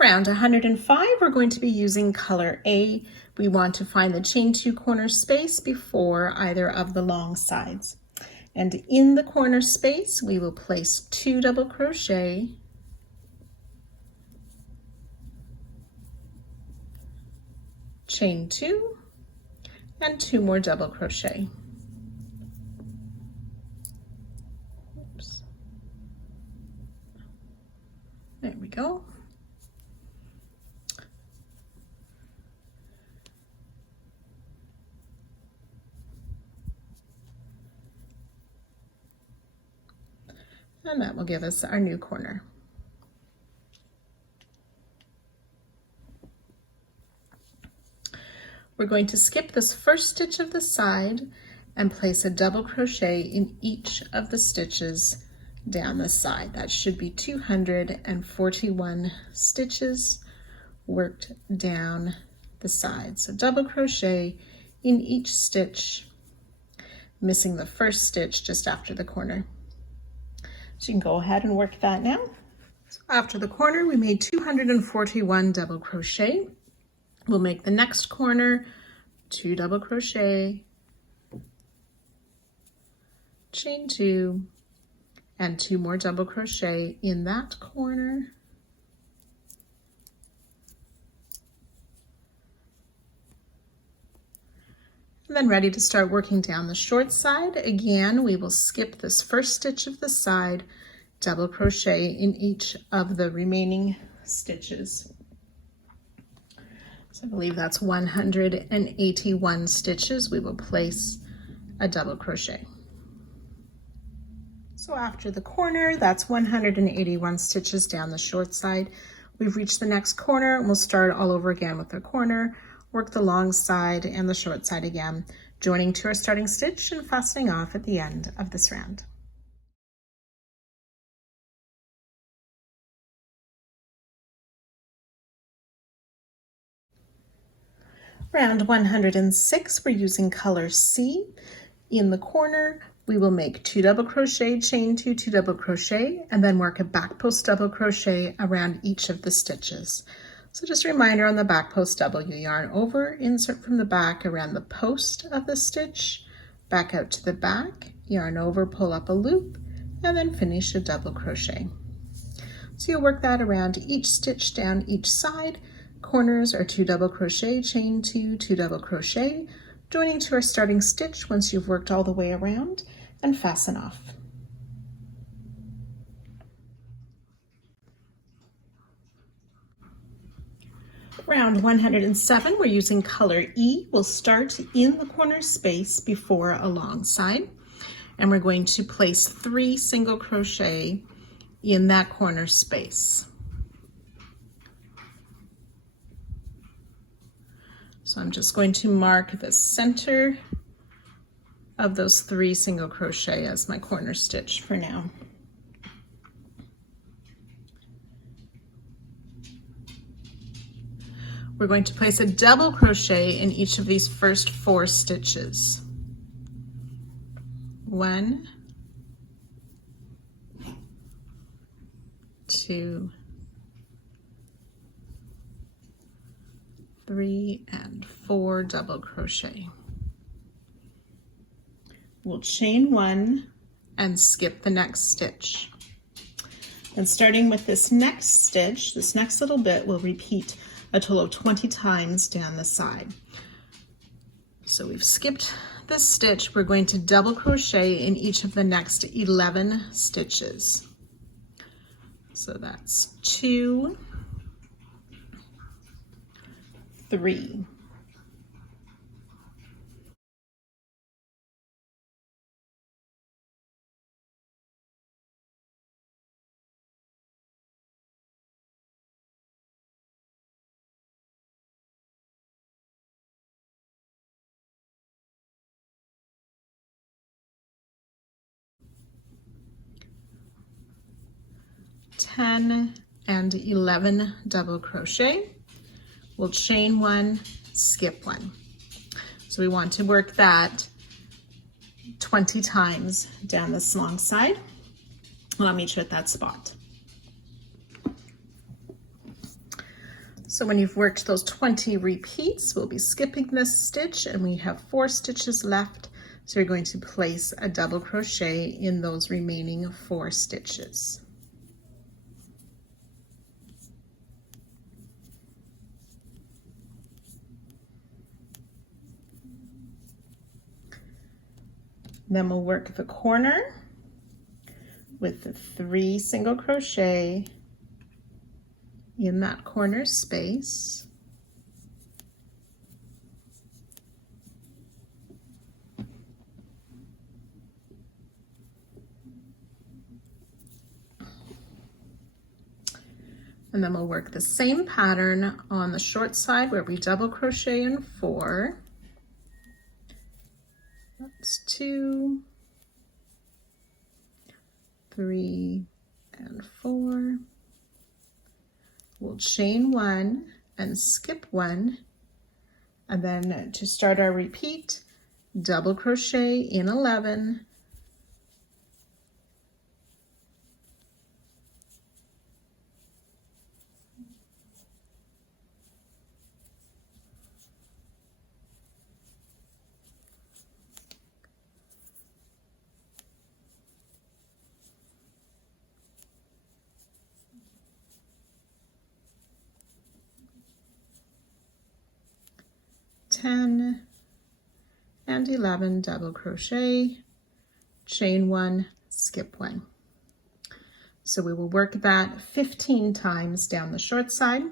Round 105, we're going to be using color A. We want to find the chain 2 corner space before either of the long sides. And in the corner space, we will place 2 double crochet, chain 2, and 2 more double crochet. Oops. There we go. And that will give us our new corner. We're going to skip this first stitch of the side and place a double crochet in each of the stitches down the side. That should be 241 stitches worked down the side. So double crochet in each stitch, missing the first stitch just after the corner. So you can go ahead and work that now. So after the corner, we made 241 double crochet. We'll make the next corner 2 double crochet, chain 2, and 2 more double crochet in that corner. And then ready to start working down the short side. Again, we will skip this first stitch of the side, double crochet in each of the remaining stitches. So I believe that's 181 stitches. We will place a double crochet. So after the corner, that's 181 stitches down the short side. We've reached the next corner and we'll start all over again with the corner. Work the long side and the short side again, joining to our starting stitch and fastening off at the end of this round. Round 106, we're using color C. In the corner, we will make 2 double crochet, chain 2, 2 double crochet, and then work a back post double crochet around each of the stitches. So just a reminder, on the back post double, you yarn over, insert from the back around the post of the stitch, back out to the back, yarn over, pull up a loop, and then finish a double crochet. So you'll work that around each stitch down each side. Corners are 2 double crochet, chain 2, 2 double crochet, joining to our starting stitch once you've worked all the way around, and fasten off. Round 107, we're using color E. We'll start in the corner space before a long side, and we're going to place 3 single crochet in that corner space. So I'm just going to mark the center of those 3 single crochet as my corner stitch for now. We're going to place a double crochet in each of these first 4 stitches. 1, 2, 3, and 4 double crochet. We'll chain 1 and skip the next stitch. And starting with this next stitch, this next little bit, we'll repeat a total of 20 times down the side. So we've skipped this stitch. We're going to double crochet in each of the next 11 stitches. So that's 2, 3, 10, and 11 double crochet. We'll chain 1, skip 1. So we want to work that 20 times down this long side. And I'll meet you at that spot. So when you've worked those 20 repeats, we'll be skipping this stitch and we have 4 stitches left. So you're going to place a double crochet in those remaining 4 stitches. Then we'll work the corner with the 3 single crochet in that corner space. And then we'll work the same pattern on the short side where we double crochet in 4. That's 2, 3, and 4. We'll chain 1 and skip 1, and then to start our repeat, double crochet in 11, (10) and 11 double crochet, chain 1, skip 1. So we will work that 15 times down the short side.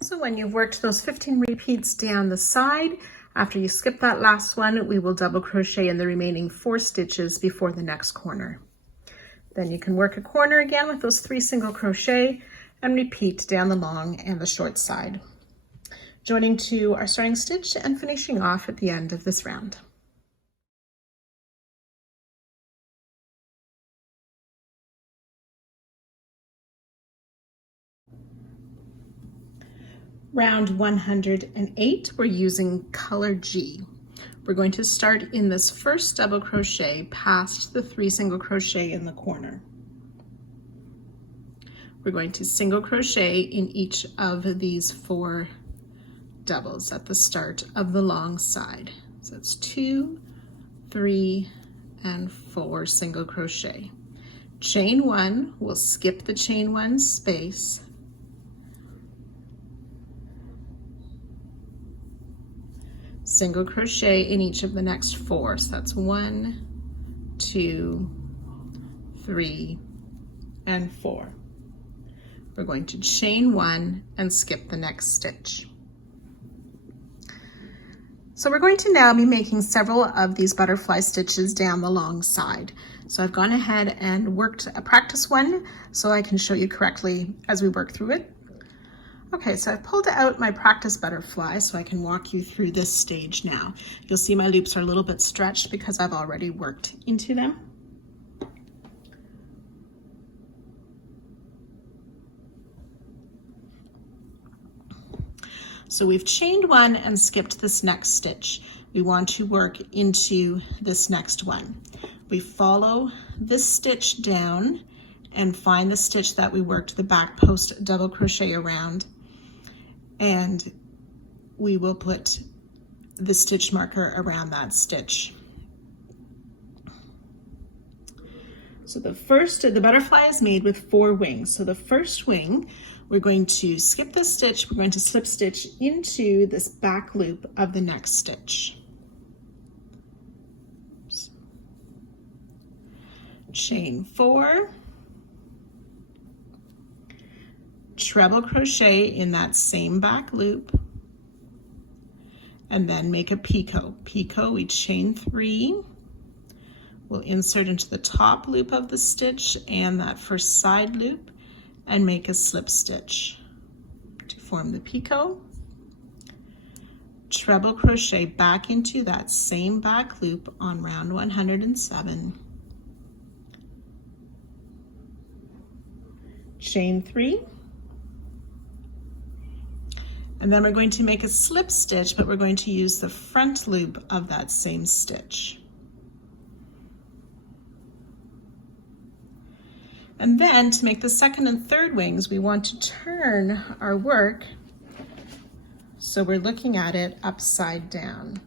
So when you've worked those 15 repeats down the side, after you skip that last one, we will double crochet in the remaining 4 stitches before the next corner. Then you can work a corner again with those 3 single crochet and repeat down the long and the short side, joining to our starting stitch and finishing off at the end of this round. Round 108, we're using color G. We're going to start in this first double crochet past the 3 single crochet in the corner. We're going to single crochet in each of these 4 doubles at the start of the long side. So it's 2, 3, and 4 single crochet. Chain 1, we'll skip the chain 1 space. Single crochet in each of the next 4. So that's 1, 2, 3, and 4. We're going to chain 1 and skip the next stitch. So we're going to now be making several of these butterfly stitches down the long side. So I've gone ahead and worked a practice one so I can show you correctly as we work through it. Okay, so I've pulled out my practice butterfly so I can walk you through this stage now. You'll see my loops are a little bit stretched because I've already worked into them. So we've chained 1 and skipped this next stitch. We want to work into this next one. We follow this stitch down and find the stitch that we worked the back post double crochet around, and we will put the stitch marker around that stitch. So the butterfly is made with 4 wings. So the first wing, we're going to skip this stitch, we're going to slip stitch into this back loop of the next stitch. Oops. Chain 4, treble crochet in that same back loop, and then make a picot. Picot, we chain 3, we'll insert into the top loop of the stitch and that first side loop and make a slip stitch to form the picot. Treble crochet back into that same back loop on round 107. Chain 3. And then we're going to make a slip stitch, but we're going to use the front loop of that same stitch. And then to make the second and third wings, we want to turn our work so we're looking at it upside down.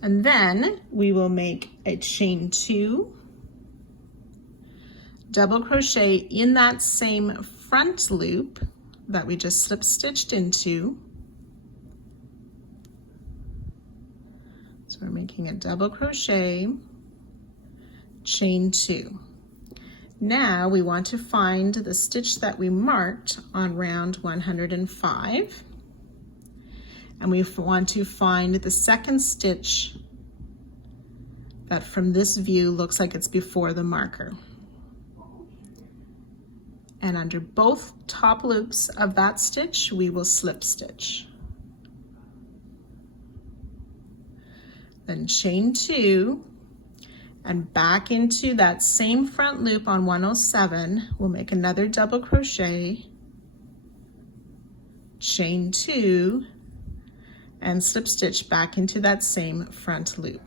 And then we will make a chain 2, double crochet in that same front loop that we just slip stitched into. So we're making a double crochet, chain 2. Now we want to find the stitch that we marked on round 105. And we want to find the second stitch that from this view looks like it's before the marker. And under both top loops of that stitch, we will slip stitch. Then chain 2, and back into that same front loop on 107, we'll make another double crochet, chain 2, and slip stitch back into that same front loop.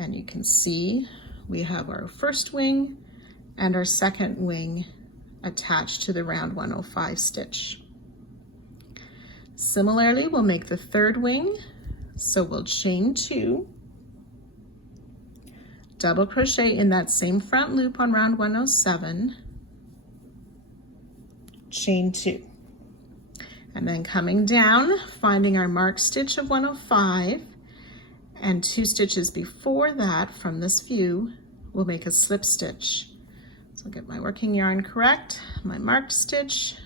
And you can see we have our first wing and our second wing attached to the round 105 stitch. Similarly, we'll make the third wing, so we'll chain 2, double crochet in that same front loop on round 107, chain 2. And then coming down, finding our marked stitch of 105, and 2 stitches before that from this view, we'll make a slip stitch. So I'll get my working yarn correct, my marked stitch,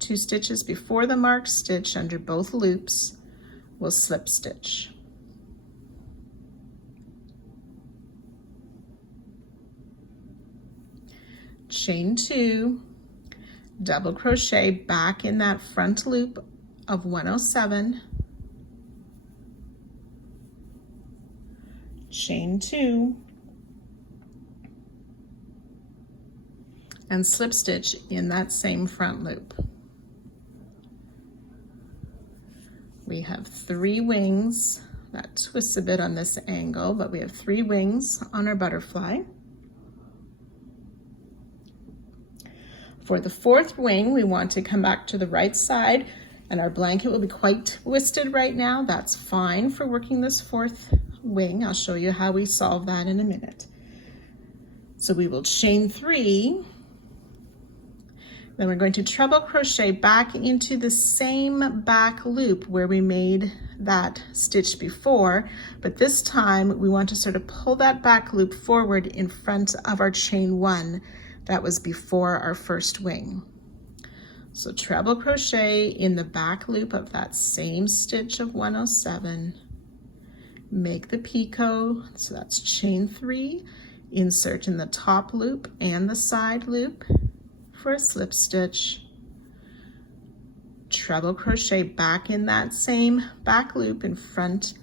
2 stitches before the marked stitch under both loops, we'll slip stitch. Chain 2, double crochet back in that front loop of 107, chain 2, and slip stitch in that same front loop. We have 3 wings. That twists a bit on this angle, but we have 3 wings on our butterfly. For the 4th wing, we want to come back to the right side, and our blanket will be quite twisted right now. That's fine for working this 4th wing. I'll show you how we solve that in a minute. So we will chain 3, then we're going to treble crochet back into the same back loop where we made that stitch before, but this time we want to sort of pull that back loop forward in front of our chain 1 that was before our first wing. So treble crochet in the back loop of that same stitch of 107, make the picot, so that's chain 3, insert in the top loop and the side loop for a slip stitch, treble crochet back in that same back loop in front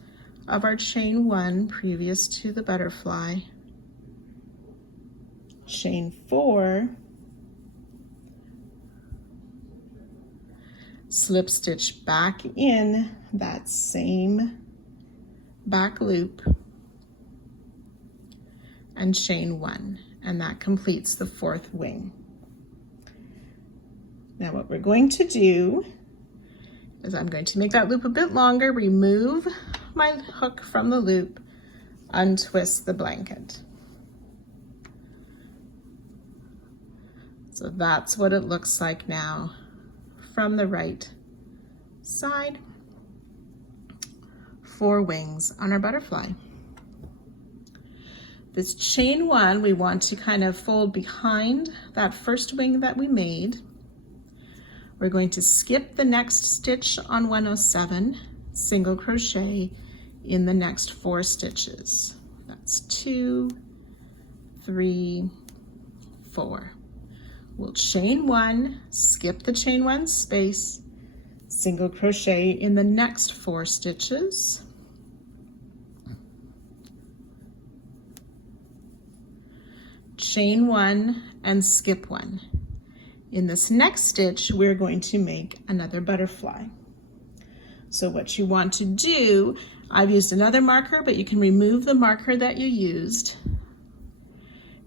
of our chain 1 previous to the butterfly, chain 4, slip stitch back in that same back loop, and chain 1, and that completes the 4th wing. Now what we're going to do is I'm going to make that loop a bit longer, remove my hook from the loop, untwist the blanket. So that's what it looks like now from the right side. 4 wings on our butterfly. This chain 1, we want to kind of fold behind that first wing that we made. We're going to skip the next stitch on 107, single crochet in the next 4 stitches. That's 2, 3, 4. We'll chain 1, skip the chain 1 space, single crochet in the next 4 stitches, chain 1 and skip 1. In this next stitch, we're going to make another butterfly. So what you want to do, I've used another marker, but you can remove the marker that you used.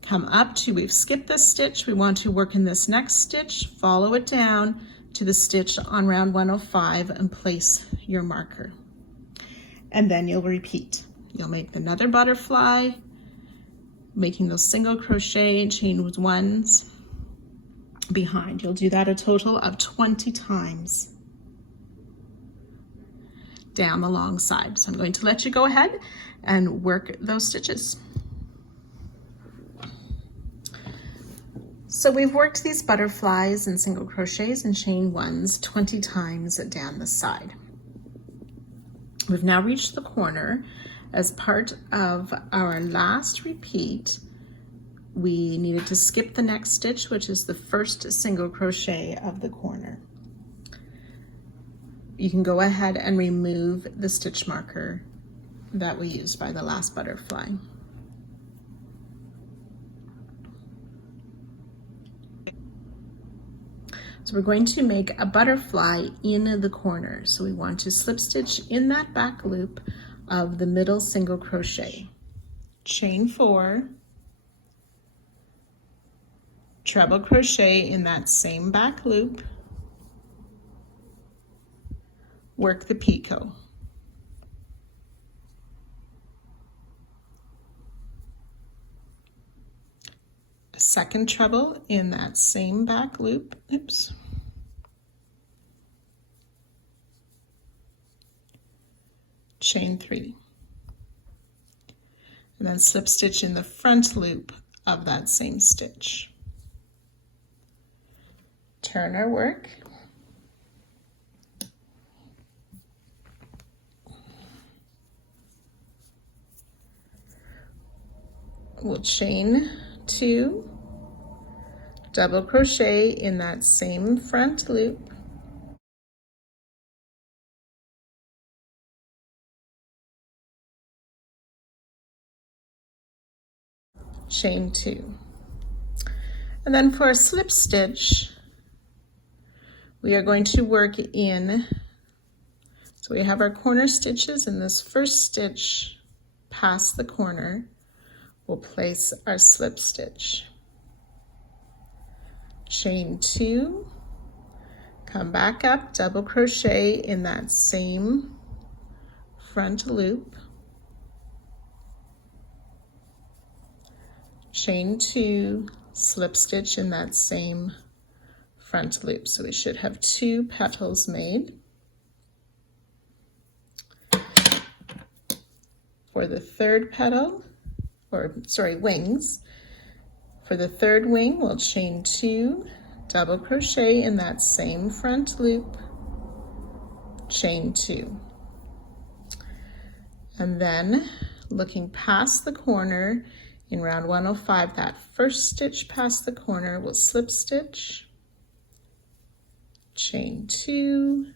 Come up to, we've skipped this stitch, we want to work in this next stitch, follow it down to the stitch on round 105 and place your marker. And then you'll repeat. You'll make another butterfly, making those single crochet and chain with ones behind. You'll do that a total of 20 times down the long side. So I'm going to let you go ahead and work those stitches. So we've worked these butterflies and single crochets and chain ones 20 times down the side. We've now reached the corner. As part of our last repeat, we needed to skip the next stitch, which is the first single crochet of the corner. You can go ahead and remove the stitch marker that we used by the last butterfly. So we're going to make a butterfly in the corner. So we want to slip stitch in that back loop of the middle single crochet. Chain 4, treble crochet in that same back loop, work the picot. A second treble in that same back loop, oops. Chain 3. And then slip stitch in the front loop of that same stitch. Turn our work. We'll chain 2, double crochet in that same front loop, chain 2. And then for a slip stitch, we are going to work in, so we have our corner stitches in this first stitch past the corner, we'll place our slip stitch. Chain 2, come back up, double crochet in that same front loop, chain 2, slip stitch in that same front loop. So we should have 2 petals made. For the third petal, or sorry, wings, for the third wing, we'll chain 2, double crochet in that same front loop, chain 2. And then looking past the corner in round 105, that first stitch past the corner, we'll slip stitch, chain 2,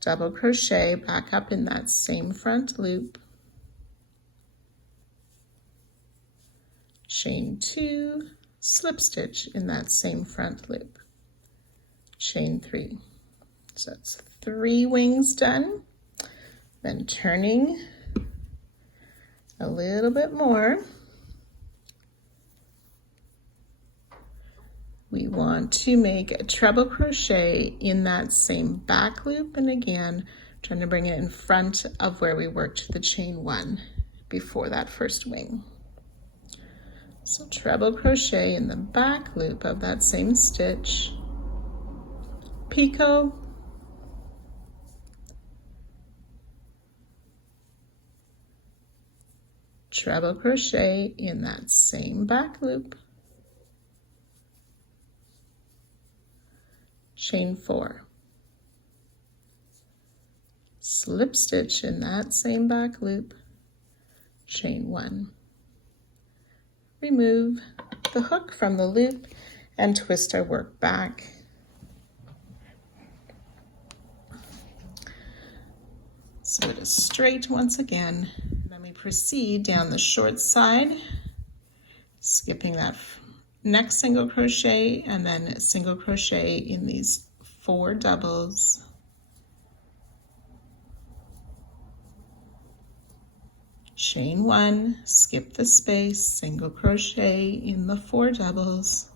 double crochet back up in that same front loop, chain 2, slip stitch in that same front loop, chain 3. So that's 3 wings done. Then turning a little bit more, we want to make a treble crochet in that same back loop, and again trying to bring it in front of where we worked the chain 1 before that first wing. So treble crochet in the back loop of that same stitch, picot, treble crochet in that same back loop, chain 4, slip stitch in that same back loop, chain 1. Remove the hook from the loop and twist our work back. So it is straight once again. Then we proceed down the short side, skipping that next single crochet, and then single crochet in these 4 doubles, chain 1, skip the space, single crochet in the 4 doubles,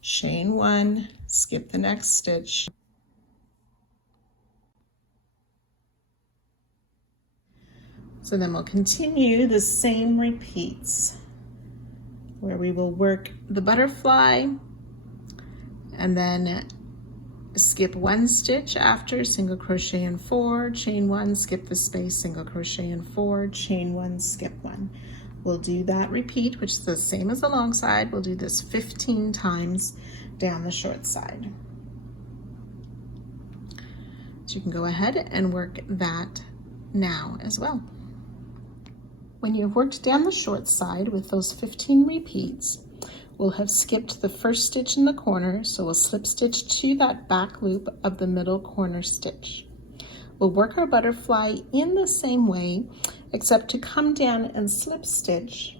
chain 1, skip the next stitch. So then we'll continue the same repeats where we will work the butterfly and then skip 1 stitch after, single crochet in 4, chain 1, skip the space, single crochet in 4, chain 1, skip 1. We'll do that repeat, which is the same as the long side. We'll do this 15 times down the short side. So you can go ahead and work that now as well. When you've worked down the short side with those 15 repeats, we'll have skipped the first stitch in the corner, so we'll slip stitch to that back loop of the middle corner stitch. We'll work our butterfly in the same way, except to come down and slip stitch.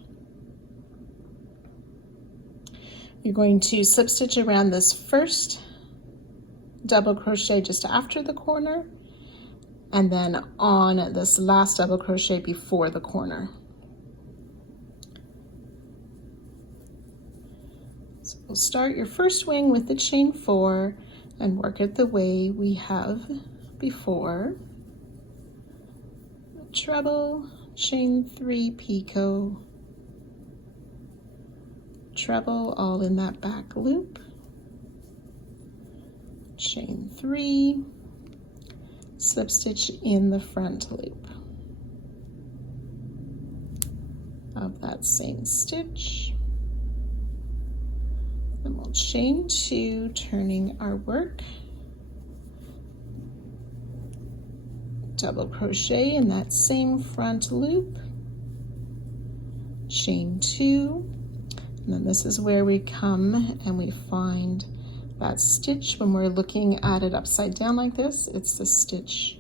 You're going to slip stitch around this first double crochet just after the corner, and then on this last double crochet before the corner. So we'll start your first wing with the chain 4 and work it the way we have before. Treble, chain 3, picot, treble, all in that back loop, chain 3, slip stitch in the front loop of that same stitch. Then we'll chain 2, turning our work, double crochet in that same front loop, chain 2, and then this is where we come and we find that stitch. When we're looking at it upside down like this, it's the stitch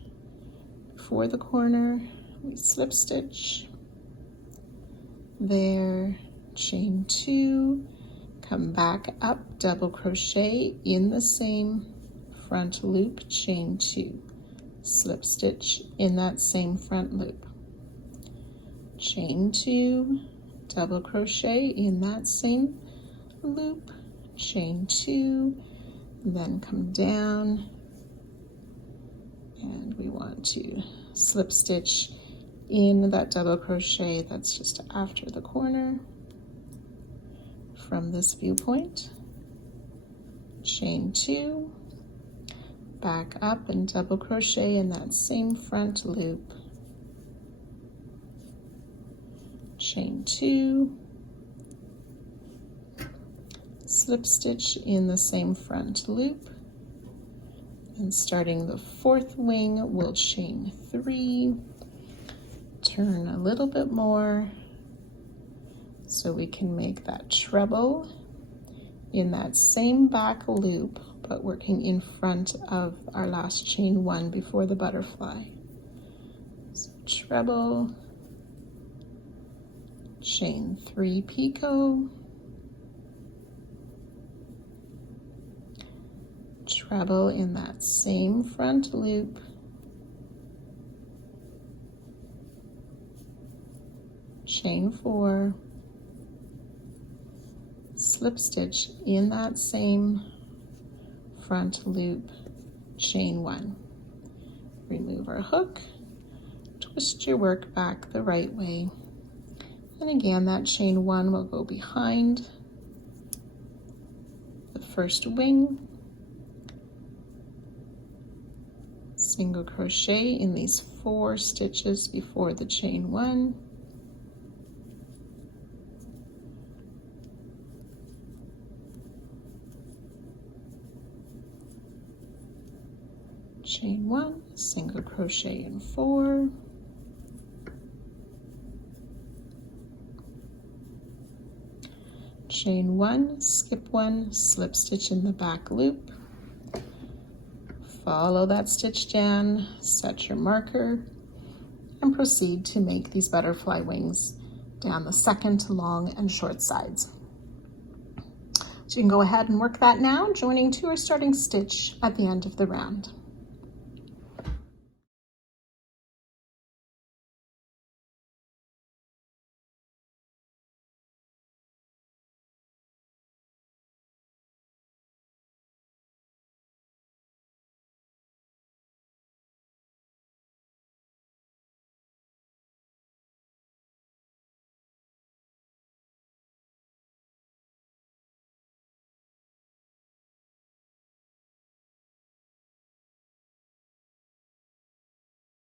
for the corner. We slip stitch there, chain 2, come back up, double crochet in the same front loop, chain 2, slip stitch in that same front loop, chain 2, double crochet in that same loop, chain 2, then come down, and we want to slip stitch in that double crochet that's just after the corner from this viewpoint, chain 2, back up and double crochet in that same front loop, chain 2, slip stitch in the same front loop, and starting the 4th wing, we'll chain 3, turn a little bit more so we can make that treble in that same back loop, but working in front of our last chain 1 before the butterfly. So treble, chain 3, picot, treble in that same front loop, chain 4, slip stitch in that same front loop, chain 1. Remove our hook, twist your work back the right way, and again that chain 1 will go behind the first wing, single crochet in these 4 stitches before the chain 1, chain 1, single crochet in 4, chain 1, skip 1, slip stitch in the back loop, follow that stitch down, set your marker, and proceed to make these butterfly wings down the second long and short sides. So you can go ahead and work that now, joining to or starting stitch at the end of the round.